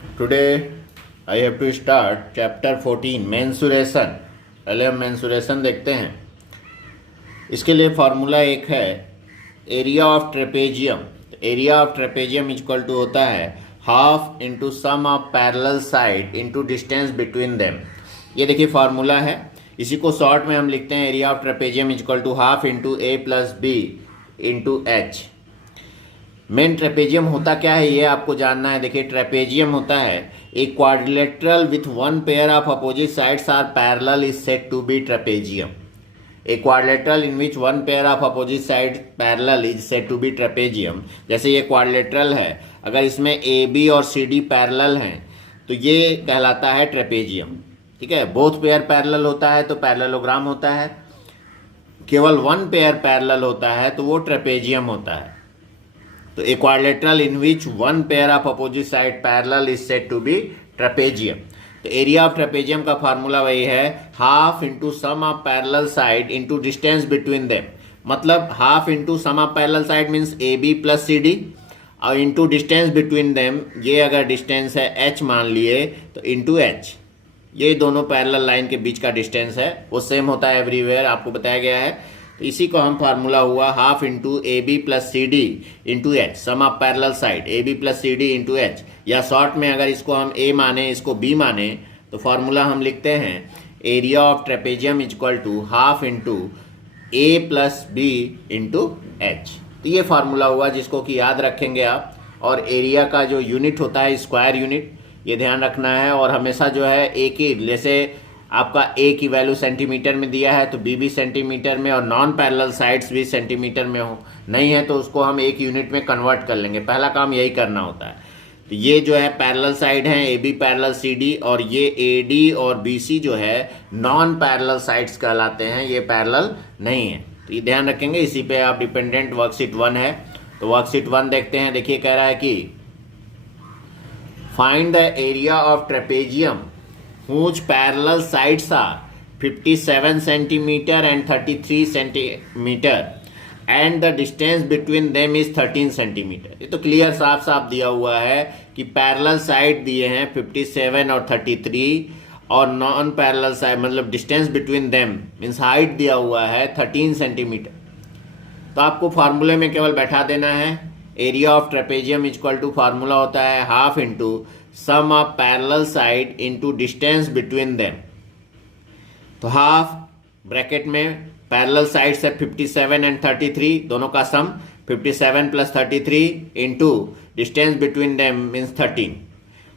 Today I have to start chapter 14 mensuration। पहले हम mensuration देखते हैं। इसके लिए फार्मूला एक है area of trapezium. Area of trapezium equal to होता है half into sum of parallel side into distance between them. ये देखिए फार्मूला है। इसी को शॉर्ट में हम लिखते हैं area of trapezium equal to half into A plus B into H. Main trapezium होता क्या है ये आपको जानना है। देखिए ट्रेपेजियम होता है a quadrilateral with one pair of opposite sides are parallel is said to be trapezium. A quadrilateral in which one pair of opposite side parallel is said to be trapezium. जैसे ये quadrilateral है, अगर इसमें A B और C D parallel हैं तो ये कहलाता है ट्रेपेजियम। ठीक है, बोथ पेयर पैरेलल होता है तो पैरेललोग्राम होता है, केवल वन पेयर पैरेलल होता है तो वो ट्रेपेजियम होता है। तो a quadrilateral in which one pair of opposite side parallel is said to be trapezium. तो एरिया ऑफ ट्रेपेजियम का फार्मूला वही है half into sum of parallel side into distance between them. मतलब half into sum of parallel side means A B plus C D और into distance between them, ये अगर distance है H मान लिए तो इंटू एच, ये दोनों पैरेलल लाइन के बीच का डिस्टेंस है, वो सेम होता है एवरीवेयर, आपको बताया गया है। तो इसी को हम फार्मूला हुआ half into A B plus C D into H, sum of parallel side A B plus C D into H. या शॉर्ट में अगर इसको हम ए माने इसको बी माने तो फार्मूला हम लिखते हैं area of trapezium equal to half into A plus B into H. तो ये फार्मूला हुआ जिसको कि याद रखेंगे आप। और एरिया का जो यूनिट होता है स्क्वायर यूनिट, ये ध्यान रखना है। और हमेशा जो है एक ही, जैसे आपका ए की वैल्यू सेंटीमीटर में दिया है तो बी भी सेंटीमीटर में और नॉन पैरेलल साइड्स भी सेंटीमीटर में हो, नहीं है तो उसको हम एक यूनिट में कन्वर्ट कर लेंगे। पहला काम यही करना होता है। तो ये जो है पैरेलल साइड है A B parallel C D, और ये ए डी और बी सी जो है नॉन पैरेलल साइड्स कहलाते हैं, ये पैरेलल नहीं है। तो ये ध्यान रखेंगे। इसी पे आप डिपेंडेंट वर्कशीट 1 है तो वर्कशीट 1 देखते हैं। देखिए कह रहा है कि find the area of trapezium whose parallel sides are 57 centimeter and 33 centimeter and the distance between them is 13 centimeter। ये तो क्लियर साफ साफ दिया हुआ है कि पैरेलल साइड दिए हैं 57 और 33 और नॉन पैरेलल साइड मतलब distance between them means height दिया हुआ है 13 सेंटीमीटर। तो आपको फार्मूले में केवल बैठा देना है area of trapezium equal to formula होता है half into sum of parallel side into distance between them. तो हाफ ब्रैकेट में पैरेलल साइड से 57 एंड 33 दोनों का sum 57 plus 33 into distance between them means 13।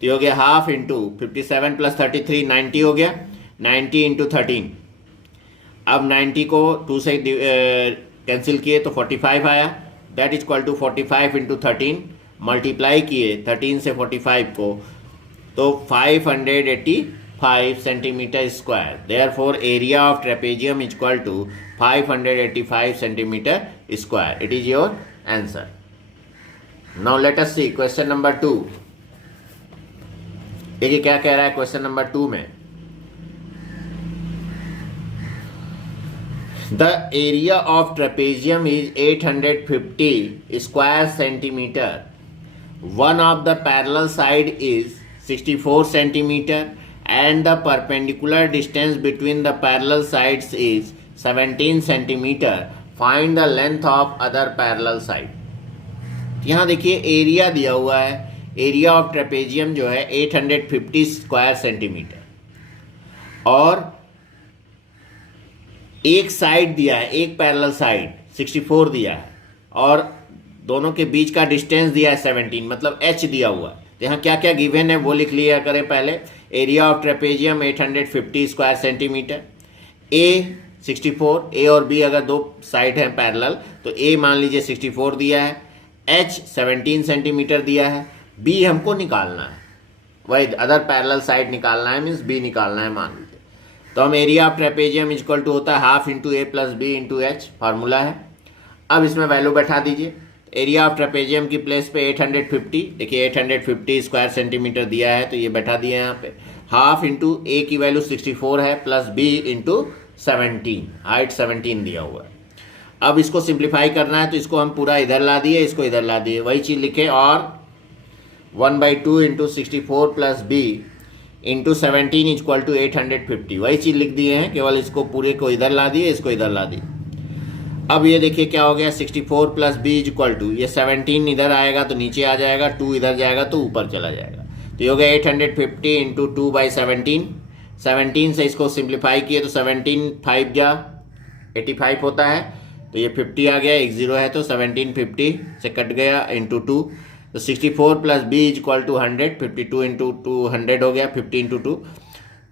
तो ये हो गया हाफ इंटू 57 प्लस 33 90 हो गया, 90 इंटू 13। अब 90 को 2 से कैंसिल किए तो 45 आया, that is equal to 45 into 13 multiply किए 13 से 45 को तो 585 centimetre square. Therefore area of trapezium is equal to 585 centimetre square. It is your answer. Now let us see question number 2। देखिए क्या कह रहा है क्वेश्चन नंबर 2 में। The area of trapezium is 850 square centimeter. One of the parallel side is 64 centimeter and the perpendicular distance between the parallel sides is 17 centimeter. Find the length of other parallel side. यहाँ देखिए area दिया हुआ है, area of trapezium जो है 850 square centimetre और एक side दिया है, एक पैरेलल साइड 64 दिया है और दोनों के बीच का डिस्टेंस दिया है 17 मतलब h दिया हुआ है। तो यहाँ क्या क्या गिवन है वो लिख लिया करें पहले। Area of trapezium 850 square centimetre, A 64, A और बी अगर दो साइड हैं पैरेलल तो ए मान लीजिए 64 दिया है, h 17 सेंटीमीटर दिया है, बी हमको निकालना है, वही अदर पैरेलल साइड निकालना है मीन्स बी निकालना है मान लीजिए। तो हम area of trapezium equal to होता है half into A plus B into H, formula है। अब इसमें वैल्यू बैठा दीजिए। एरिया ऑफ ट्रेपेजियम की प्लेस पे 850, देखिए 850 स्क्वायर सेंटीमीटर दिया है तो ये बैठा दिया है यहाँ पे। हाफ इंटू ए की वैल्यू 64 है प्लस बी इंटू 17, हाइट 17 दिया हुआ है। अब इसको सिंप्लीफाई करना है तो इसको हम पूरा इधर ला दिए, इसको इधर ला दिए, वही चीज़ लिखे और 1/2 into 64 plus B into 17 equal to 850। वही चीज़ लिख दिए हैं, केवल इसको पूरे को इधर ला दिए, इसको इधर ला दिए। अब ये देखिए क्या हो गया, 64 प्लस बी इक्वल टू, ये 17 इधर आएगा तो नीचे आ जाएगा, 2 इधर जाएगा तो ऊपर चला जाएगा। तो ये हो गया 850 इंटू 2/17। 17 से इसको सिंप्लीफाई किए तो 17 5 जा 85 होता है, तो ये 50 आ गया, एक जीरो है तो 17 50 से कट गया इंटू 2। तो 64 plus B equal to 100, 52 into 2 100 हो गया, 50 इंटू 2।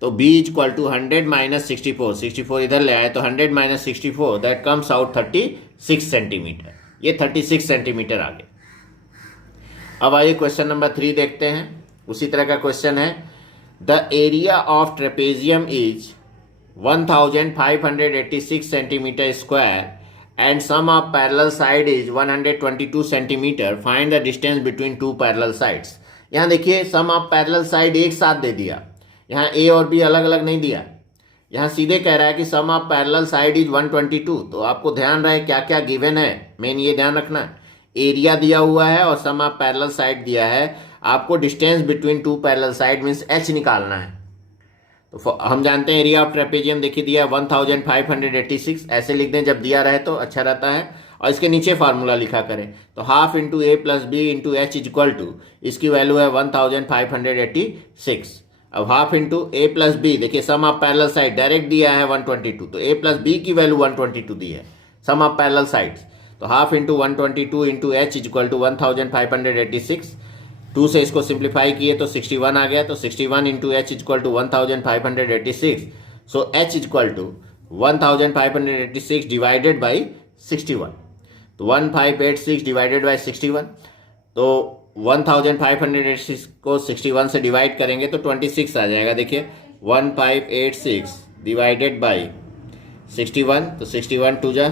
तो b इक्वल टू 100 माइनस 64, 64 इधर ले आए तो 100 minus 64, that comes out 36 centimetre. ये 36 सेंटीमीटर आ गए। अब आइए क्वेश्चन नंबर 3 देखते हैं। उसी तरह का क्वेश्चन है, the area of trapezium is 1586 centimetre square and sum of parallel side is 122 centimetre, find the distance between two parallel sides. यहाँ देखिए सम ऑफ पैरेलल साइड एक साथ दे दिया, यहाँ ए और बी अलग अलग नहीं दिया, यहाँ सीधे कह रहा है कि सम ऑफ पैरेलल साइड इज 122। तो आपको ध्यान रहे क्या क्या गिवन है, मेन ये ध्यान रखना, एरिया दिया हुआ है और सम ऑफ पैरेलल साइड दिया है। आपको distance between two parallel side means H निकालना है। तो हम जानते हैं एरिया ऑफ ट्रेपेजियम देखिए दिया 1586, ऐसे लिख दें जब दिया रहे तो अच्छा रहता है। और इसके नीचे फार्मूला लिखा करें, तो half into A plus B into H equal to, इसकी वैल्यू है 1586। अब half into A plus B, देखिए sum of parallel side direct दिया है 122, तो ए प्लस बी की वैल्यू 122 दी है, सम ऑफ पैरेलल साइड्स। तो half into 122 into H equal to 1586। 2 से इसको सिंप्लीफाई किए तो 61 आ गया, तो 61 into H equal to 1586। So H equal to 1586 divided by 61। तो 1586 डिवाइडेड बाई 61, तो 1586 को 61 से डिवाइड करेंगे तो 26 आ जाएगा। देखिए 1586 डिवाइडेड बाई 61, तो 61 2 जा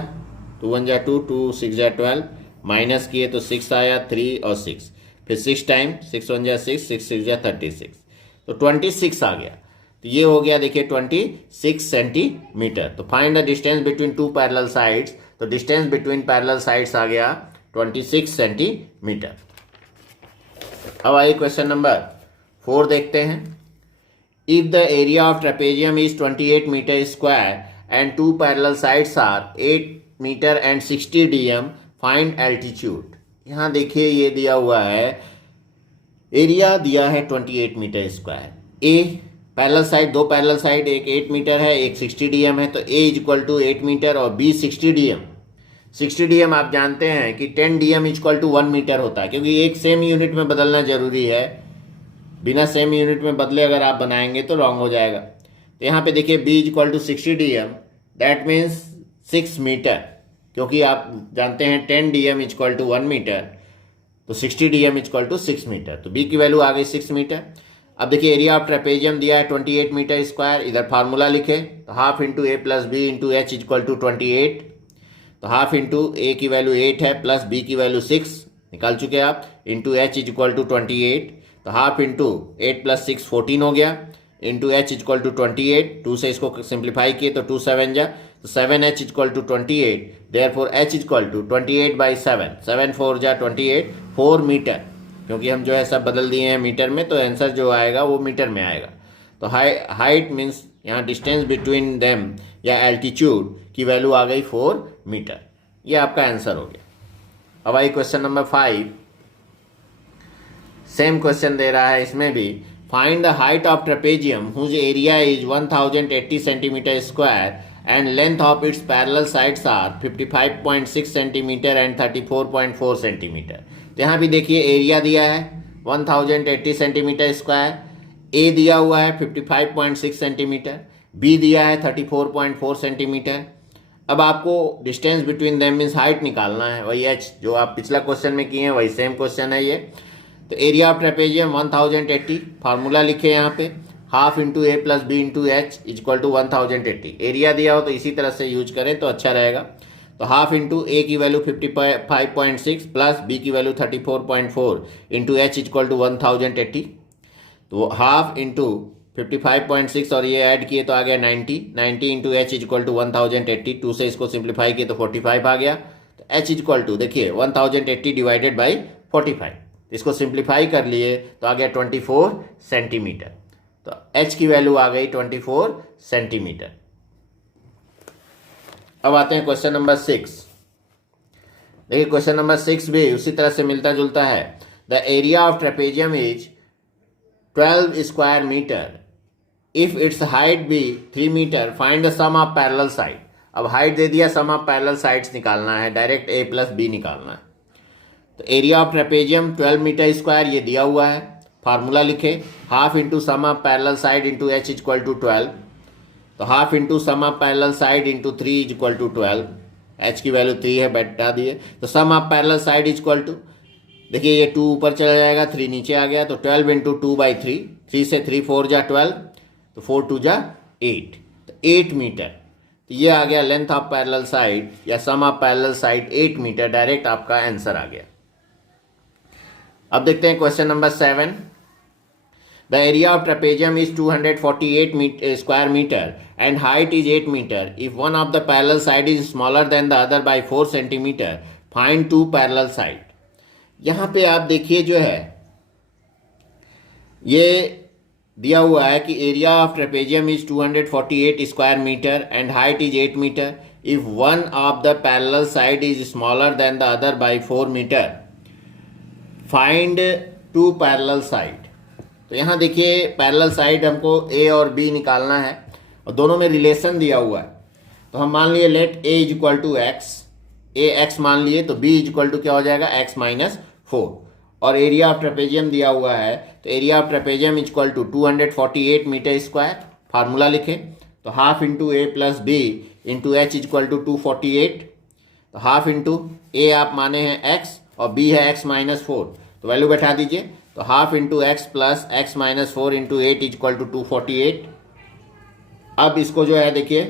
2 1 जा 2, 2 6 जा 12, माइनस किए तो 6 आया, 3 और 6, फिर 6 टाइम 6 1 जा 6, 6 6 जा 36, तो 26 आ गया। तो ये हो गया देखिए 26 सेंटीमीटर। तो find the distance between two parallel sides, तो डिस्टेंस बिटवीन पैरेलल साइड्स आ गया 26 सेंटीमीटर। अब आइए क्वेश्चन नंबर 4 देखते हैं। If the area of trapezium is 28 metre square and two parallel sides are 8 metre and 60 dm, find altitude. यहाँ देखिए ये दिया हुआ है, एरिया दिया है 28 मीटर स्क्वायर, ए पैरेलल साइड, दो पैरेलल साइड, एक 8 मीटर है एक 60 dm है, तो ए इक्वल टू 8 मीटर और बी 60 dm। 60 dm आप जानते हैं कि 10 dm इक्वल टू 1 मीटर होता है, क्योंकि एक सेम यूनिट में बदलना जरूरी है, बिना सेम यूनिट में बदले अगर आप बनाएंगे तो रॉन्ग हो जाएगा। तो यहाँ पे देखिए B equal to 60 dm, that means 6 metre, क्योंकि आप जानते हैं 10 dm इक्वल टू 1 मीटर, तो 60 dm इक्वल टू 6 मीटर, तो बी की वैल्यू आ गई 6 मीटर। अब देखिए एरिया ऑफ ट्रेपेजियम दिया है 28 मीटर स्क्वायर, इधर फार्मूला लिखे, तो half into A plus B into H equal to 28, तो हाफ इंटू ए की वैल्यू 8 है प्लस बी की वैल्यू 6 निकाल चुके आप, इंटू एच इक्वल टू 28, तो हाफ इंटू 8 प्लस 6 14 हो गया, इंटू एच इक्वल टू 28, 2 से इसको सिंप्लीफाई किए तो 2 7 जा, तो 7h equal to 28, therefore h equal to 28 by 7, 7 4 जा 28, 4 मीटर, क्योंकि हम जो है सब बदल दिए हैं मीटर में, तो आंसर जो आएगा वो मीटर में आएगा। तो हाइट मीन्स यहाँ डिस्टेंस बिटवीन देम या एल्टीट्यूड की वैल्यू आ गई 4 मीटर। ये आपका आंसर हो गया। अब आई क्वेश्चन नंबर 5, सेम क्वेश्चन दे रहा है इसमें भी, find the height of trapezium whose area is 1080 centimetre square and length of its parallel sides are 55.6 centimetre and 34.4 centimetre. तो यहाँ भी देखिए एरिया दिया है 1080 सेंटीमीटर स्क्वायर, ए दिया हुआ है 55.6 सेंटीमीटर, बी दिया है 34.4 सेंटीमीटर। अब आपको distance between them means height निकालना है, वही एच जो आप पिछला क्वेश्चन में किए हैं वही सेम क्वेश्चन है ये। तो एरिया ऑफ ट्रेपेजियम 1080, फार्मूला लिखे यहाँ पे, half into A plus B into H equal to 1080। Area दिया हो तो इसी तरह से यूज करें तो अच्छा रहेगा। तो हाफ इंटू ए की वैल्यू 55.6 प्लस बी की value 34.4 into H equal to 1080, तो हाफ इंटू 55.6 और ये ऐड किए तो आ गया 90 इंटू एच इक्वल टू 1080, 2 से इसको सिंप्लीफाई किए तो 45 आ गया। तो एच इक्वल टू देखिए 1080 डिवाइडेड बाई 45, इसको सिंप्लीफाई कर लिए तो आ गया 24 सेंटीमीटर। तो h की वैल्यू आ गई 24 सेंटीमीटर। अब आते हैं क्वेश्चन नंबर 6। देखिए क्वेश्चन नंबर 6 भी उसी तरह से मिलता जुलता है। The area of trapezium is 12 square metre if its height be 3 metre, find the sum of parallel side. अब हाइट दे दिया, सम ऑफ पैरेलल साइड्स निकालना है, डायरेक्ट a प्लस बी निकालना है। तो area of trapezium 12 metre square ये दिया हुआ है, फार्मूला लिखे, half into sum of parallel side into h equal to 12। तो half into sum of parallel side into 3 is equal to 12। h की वैल्यू 3 है, बैठा दिए। तो sum of parallel side is equal to, देखिए ये 2 ऊपर चला जाएगा, 3 नीचे आ गया, तो 12 इंटू 2/3, 3 से 3 4 जा 12, तो 4 2 जा 8, तो 8 मीटर। तो ये आ गया लेंथ ऑफ पैरेलल साइड या sum of parallel side 8 metre, direct आपका आंसर आ गया। अब देखते हैं question number 7। The area of trapezium is 248 square metre and height is 8 metre. If one of the parallel side is smaller than the other by 4 centimetre, find two parallel side. यहाँ पे आप देखिए जो है ये दिया हुआ है कि area of trapezium is 248 square metre and height is 8 metre. If one of the parallel side is smaller than the other by 4 metre, find two parallel side. तो यहाँ देखिए पैरेलल साइड हमको a और b निकालना है और दोनों में रिलेशन दिया हुआ है। तो हम मान लिए let a is equal to X, a x मान लिए, तो b इज इक्वल टू क्या हो जाएगा x माइनस 4। और एरिया ऑफ ट्रेपेजियम दिया हुआ है, तो area of trapezium is equal to 248 metre square, formula लिखे, तो half into a plus B into H is equal to 248। तो हाफ इंटू a आप माने हैं x और b है x माइनस 4, तो वैल्यू बैठा दीजिए। तो half into X plus X minus 4 into 8 is equal to 248। अब इसको जो है देखिए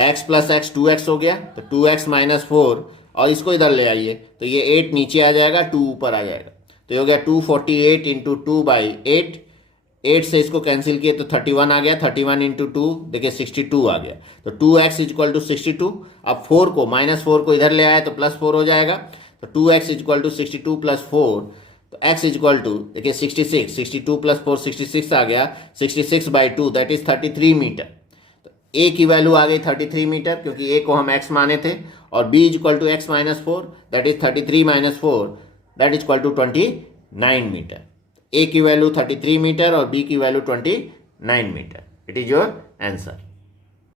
x प्लस एक्स 2x हो गया, तो 2x माइनस 4 और इसको इधर ले आइए, तो ये 8 नीचे आ जाएगा, 2 ऊपर आ जाएगा, तो ये हो गया 248 इंटू 2/8। 8 से इसको कैंसिल किए तो 31 आ गया, 31 इंटू 2 देखिए 62 आ गया। तो 2x इज इक्वल टू 62। अब 4 को माइनस 4 को इधर ले आए तो प्लस 4 हो जाएगा, तो 2x is equal to 62 plus 4, तो x इज इक्वल टू देखिए 66, 62 प्लस 4 66 आ गया, 66/2 दैट इज 33 मीटर। तो a की वैल्यू आ गई 33 मीटर, क्योंकि a को हम x माने थे, और b is equal to x minus 4 that is 33 minus 4 that is equal to 29 metre. a की वैल्यू 33 मीटर और b की value 29 metre. It is your answer.